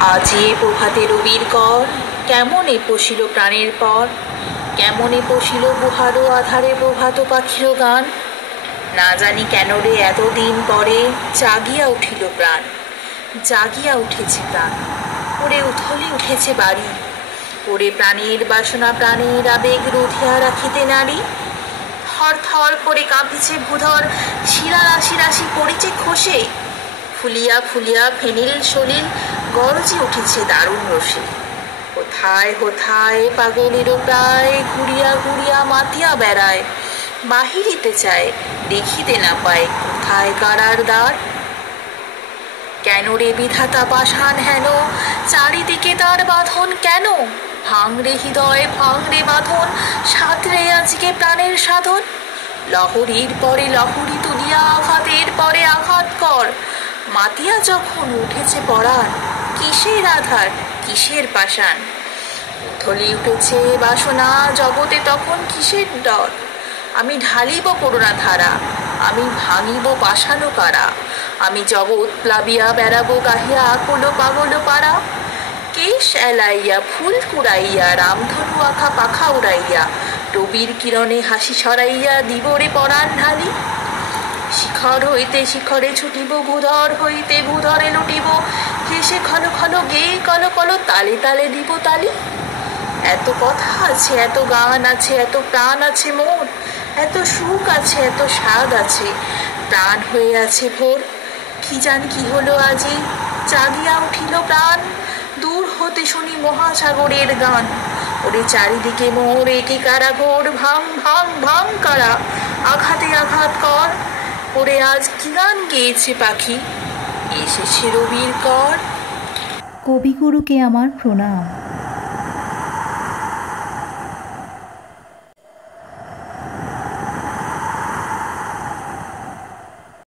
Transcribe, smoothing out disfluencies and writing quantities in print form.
আজি প্রভাতে রবির কর, কেমনে পশিল প্রাণের পর, কেমনে পশিল গুহারো আধারে প্রভাত পাখির গান। না জানি কেন রে এতদিন পরে জাগিয়া উঠিল প্রাণ, জাগিয়া উঠেছে প্রাণ। ওরে উথলি উঠেছে বাড়ি, ওরে প্রাণের বাসনা প্রাণের আবেগ রুধিয়া রাখিতে নারী। থর থর করে কাঁপিছে ভূধর, শিরা রাশি রাশি পড়েছে খসে, ফুলিয়া ফুলিয়া ফেনিল সলিল গরজে উঠেছে দারুণ রসে। কোথায় কোথায় পাগলেরও প্রায় ঘুরিয়া ঘুরিয়া মাতিয়া বেড়ায়, বাহিরিতে চায় দেখিতে না পায় কোথায় কারার দ্বার। কেন রে বিধাতা পাষাণ হেন, চারিদিকে তার বাঁধন কেন? ভাঙ রে হৃদয় ভাঙ রে বাঁধন, সাঁতরে আজকে প্রাণের সাধন। লহরীর পরে লহরী তুলিয়া আঘাতের পরে আঘাত কর, মাতিয়া যখন উঠেছে পরাণ, কিসের আধার কিসের পাষাণ। উথলি উঠেছে বাসনা জগতে তখন কিসের ডর, আমি ঢালিব করুণা ধারা, আমি ভাঙিব পাষাণ কারা। আমি জগৎ প্লাবিয়া বেড়াবো গাহিয়া আকুল পাগল পাড়া। কেশ এলাইয়া ফুল কুড়াইয়া রামধনু আঁকা পাখা উড়াইয়া, রবির কিরণে হাসি সরাইয়া দিবরে পরাণ ঢালি। শিখর হইতে শিখরে ছুটিব ভূধর হইতে ভূধরে লুটিব, হেসে খল খল গেয়ে কল কল তালে তালে দিব তালি। এত কথা আছে এত গান আছে এত প্রাণ আছে মোর, এত সুখ আছে এত স্বাদ আছে, প্রাণ হয়ে আছে ভোর। কি জানি কি হলো আজি, জাগিয়া উঠিল প্রাণ, দূর হতে শুনি মহাসাগরের গান। ওরে চারিদিকে মোর একে কারাগর, ভাঙ ভাঙ ভাঙ কারা, আঘাতে আঘাত কর। ওরে আজ কি গান গেয়েছে পাখি, এসেছে রবির কর। কবিগুরুকে আমার প্রণাম।